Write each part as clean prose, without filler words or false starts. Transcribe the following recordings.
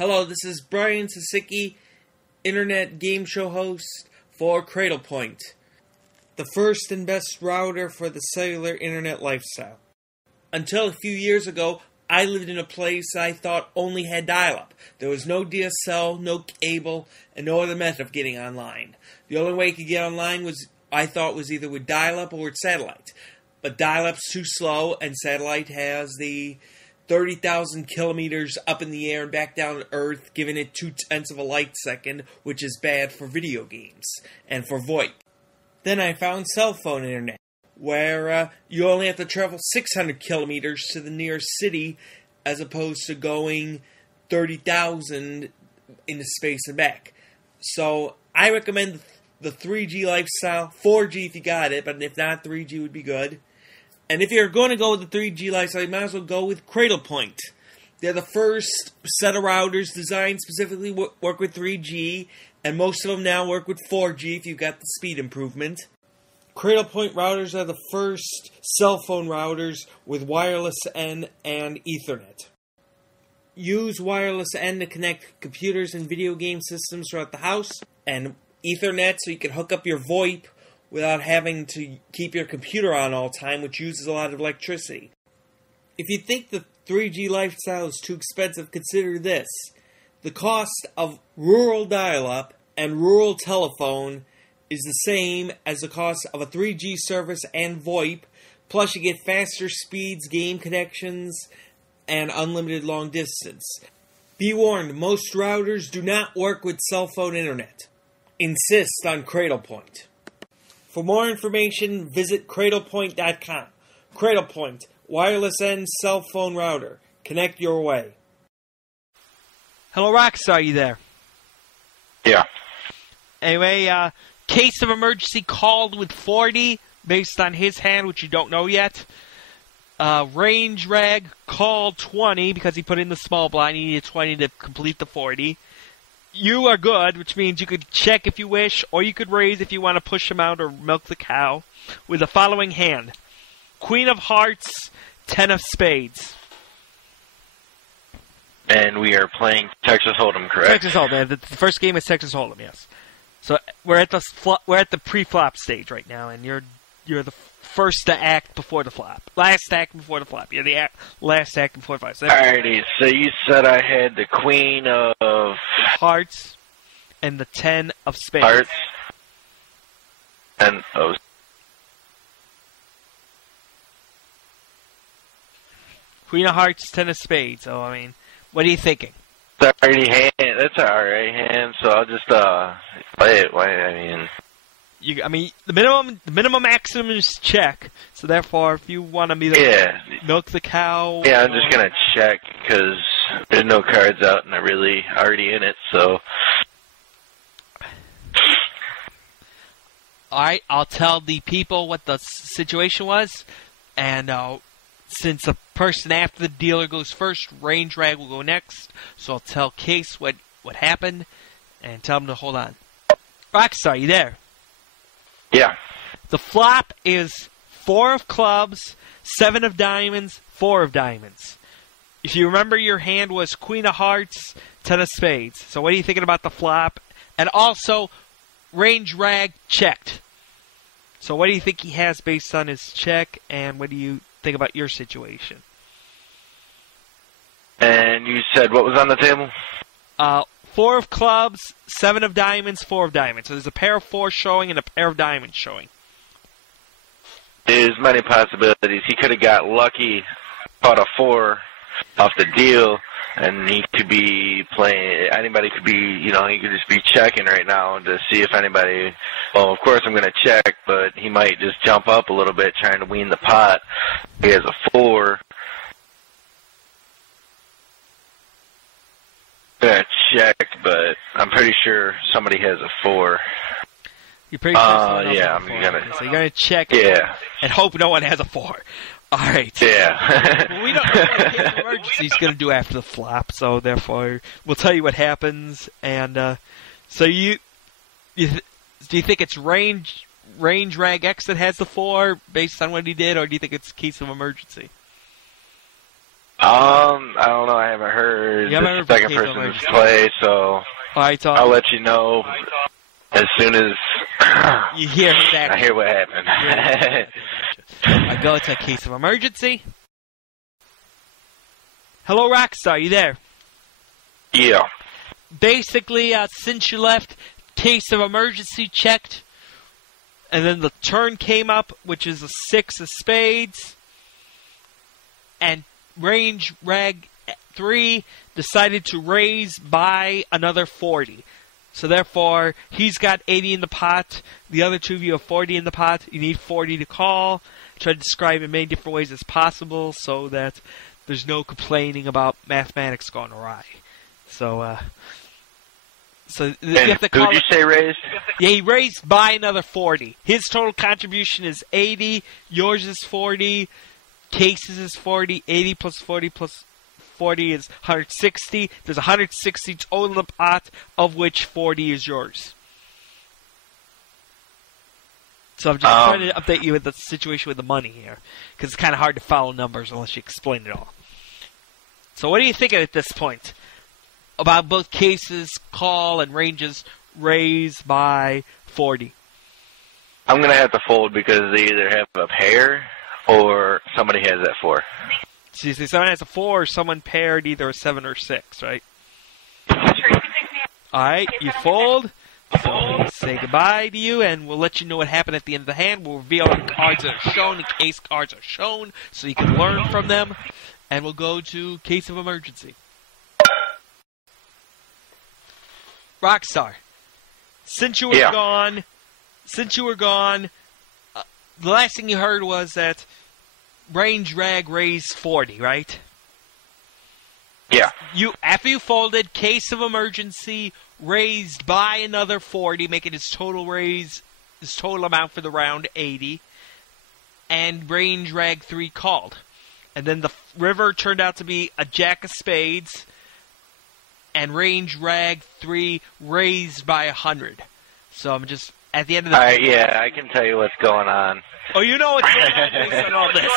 Hello, this is Brian Sasicki, internet game show host for Cradlepoint, the first and best router for the cellular internet lifestyle. Until a few years ago, I lived in a place I thought only had dial-up. There was no DSL, no cable, and no other method of getting online. The only way you could get online was either with dial-up or with satellite. But dial-up's too slow, and satellite has the 30,000 kilometers up in the air and back down to Earth, giving it 0.2 of a light second, which is bad for video games and for VoIP. Then I found cell phone internet, where you only have to travel 600 kilometers to the nearest city, as opposed to going 30,000 into space and back. So I recommend the 3G lifestyle, 4G if you got it, but if not, 3G would be good. And if you're going to go with the 3G lifestyle, you might as well go with Cradlepoint. They're the first set of routers designed specifically work with 3G, and most of them now work with 4G if you've got the speed improvement. Cradlepoint routers are the first cell phone routers with wireless N and Ethernet. Use wireless N to connect computers and video game systems throughout the house, and Ethernet so you can hook up your VoIP without having to keep your computer on all the time, which uses a lot of electricity. If you think the 3G lifestyle is too expensive, consider this. The cost of rural dial-up and rural telephone is the same as the cost of a 3G service and VoIP, plus you get faster speeds, game connections, and unlimited long distance. Be warned, most routers do not work with cell phone internet. Insist on Cradlepoint. For more information, visit cradlepoint.com. Cradlepoint, wireless N cell phone router. Connect your way. Hello, Rockstar, are you there? Yeah. Anyway, case of emergency called with 40, based on his hand, which you don't know yet. Range rag called 20, because he put in the small blind. He needed 20 to complete the 40. You are good, which means you could check if you wish, or you could raise if you want to push him out or milk the cow, with the following hand. Queen of Hearts, 10 of Spades. And we are playing Texas Hold'em, correct? Texas Hold'em. The first game is Texas Hold'em, yes. So we're at the pre-flop stage right now, and you're the first to act before the flop. Last act before the flop. You're the last act before the flop. So alrighty, so you said I had the Queen of Hearts and the 10 of Spades. Hearts and of Queen of Hearts, 10 of Spades. So, I mean, what are you thinking? That's already hand. That's an alright hand, so I'll just play it. The minimum maximum is check. So therefore, if you want to milk the cow, yeah, I'm just gonna check because there's no cards out and I'm really already in it. So, all right, I'll tell the people what the situation was, and since the person after the dealer goes first, range rag will go next. So I'll tell Case what happened and tell him to hold on. Rockstar, you there? Yeah. The flop is 4 of clubs, 7 of diamonds, 4 of diamonds. If you remember, your hand was Queen of Hearts, 10 of Spades. So what are you thinking about the flop? And also, range rag checked. So what do you think he has based on his check, and what do you think about your situation? And you said what was on the table? 4 of clubs, 7 of diamonds, 4 of diamonds. So there's a pair of 4 showing and a pair of diamonds showing. There's many possibilities. He could have got lucky, caught a 4 off the deal, and he could be playing. Anybody could be, he could just be checking right now to see if anybody. Well, of course I'm going to check, but he might just jump up a little bit trying to wean the pot. He has a 4. Yeah, check, but I'm pretty sure somebody has a 4. You're pretty sure someone else yeah, has a 4. I'm gonna. So you're gonna check. Yeah. And hope no one has a 4. All right. Yeah. Well, we don't know what Case of Emergency is gonna do after the flop, so therefore we'll tell you what happens. And so do you think it's range rag X that has the 4 based on what he did, or do you think it's Case of Emergency? I don't know. I haven't heard the second person's play, so all right, so I'll let you know as soon as you hear his action. I hear what happened. I go to a case of emergency. Hello, Rockstar, you there? Yeah. Basically, since you left, case of emergency checked, and then the turn came up, which is a 6 of spades, and Range Rag 3 decided to raise by another 40. So therefore, he's got 80 in the pot. The other two of you have 40 in the pot. You need 40 to call. Try to describe it in many different ways as possible so that there's no complaining about mathematics going awry. So you have to call. Who'd you say raised? Yeah, he raised by another 40. His total contribution is 80. Yours is 40. Cases is 40. 80 plus 40 plus 40 is 160. There's 160 total in the pot, of which 40 is yours. So I'm just trying to update you with the situation with the money here, because it's kind of hard to follow numbers unless you explain it all. So what are you thinking at this point about both cases, call, and ranges raise by 40? I'm going to have to fold because they either have a pair or somebody has that 4. So you say someone has a 4 or someone paired either a 7 or 6, right? Alright, you fold. So we'll say goodbye to you, and we'll let you know what happened at the end of the hand. We'll reveal the cards that are shown, the case cards are shown, so you can learn from them. And we'll go to case of emergency. Rockstar, since you were gone, the last thing you heard was that Range Rag raised 40, right? Yeah. After you folded, case of emergency raised by another 40, making his total amount for the round 80, and Range Rag 3 called. And then the river turned out to be a Jack of Spades, and Range Rag 3 raised by 100. So I'm just, at the end of the... yeah, I can tell you what's going on. Oh, you know what's going on based on all this.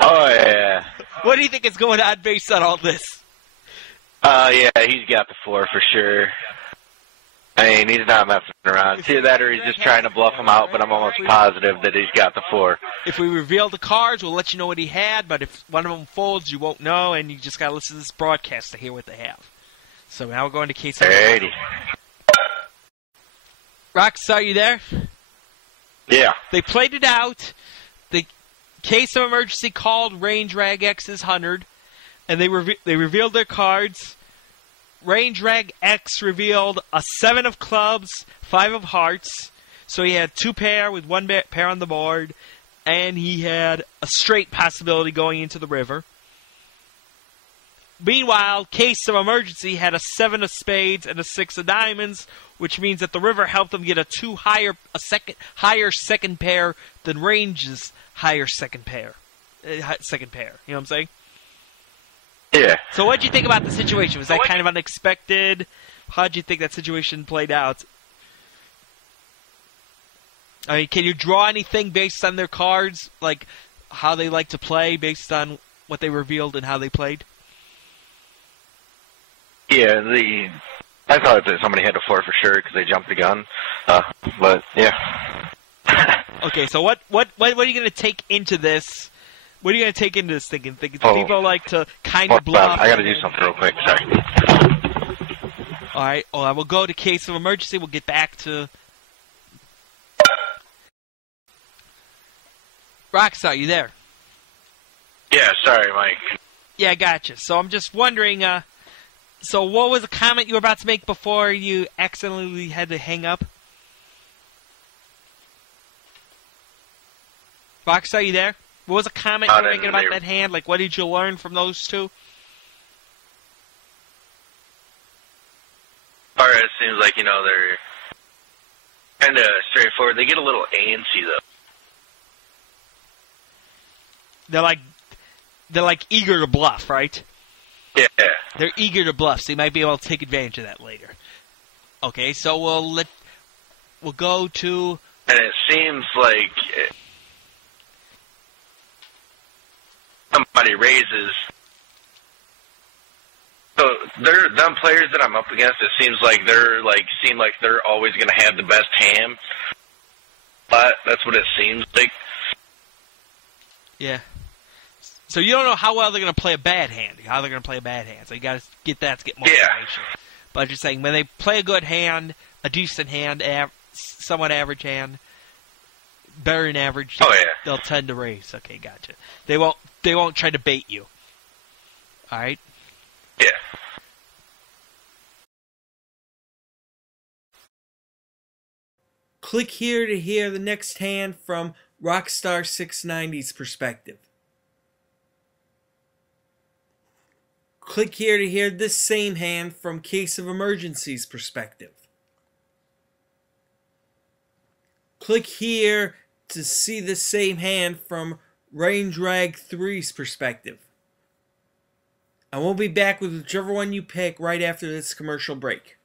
Oh, yeah. What do you think is going on based on all this? Yeah, he's got the 4 for sure. I mean, he's not messing around. It's either that or he's just trying to bluff him out, but I'm almost positive that he's got the 4. If we reveal the cards, we'll let you know what he had, but if one of them folds, you won't know, and you just got to listen to this broadcast to hear what they have. So now we're going to case... Alrighty. Rockstar, you there? Yeah. They played it out. The case of emergency called Range Rag X's 100, and they revealed their cards. Range Rag X revealed a 7 of clubs, 5 of hearts. So he had 2 pair with 1 pair on the board, and he had a straight possibility going into the river. Meanwhile, case of emergency had a 7 of spades and a 6 of diamonds, which means that the river helped him get a higher second pair than Range's higher second pair. You know what I'm saying? Yeah. So what did you think about the situation? Was that kind of unexpected? How did you think that situation played out? I mean, can you draw anything based on their cards? Like, how they like to play based on what they revealed and how they played? Yeah, I thought that somebody had a 4 for sure because they jumped the gun. But, yeah. Okay, so what are you going to take into this? What are you going to take into this thinking? People like to kind of bluff. I got to do something real quick. Sorry. All right. Well, I will go to case of emergency. We'll get back to Rockstar. You there? Yeah. Sorry, Mike. Yeah, I gotcha. So I'm just wondering. So what was the comment you were about to make before you accidentally had to hang up? Rockstar, you there? What was the comment you were making about that hand? Like, what did you learn from those two? Alright, it seems like, they're kind of straightforward. They get a little antsy, though. They're like eager to bluff, right? Yeah. They're eager to bluff, so you might be able to take advantage of that later. Okay, so we'll go to... And it seems like... somebody raises So them players that I'm up against, it seem like they're always going to have the best hand. But that's what it seems like. Yeah. So you don't know how well they're going to play a bad hand. How they're going to play a bad hand. So you got to get that to get more information. But you're saying when they play a good hand, a decent hand, somewhat average hand, better than average, they'll tend to raise. Okay, gotcha. They won't try to bait you. All right. Yeah. Click here to hear the next hand from Rockstar 690's perspective. Click here to hear this same hand from Case of Emergency's perspective. Click here to see the same hand from Range Rag 3's perspective. And we'll be back with whichever one you pick right after this commercial break.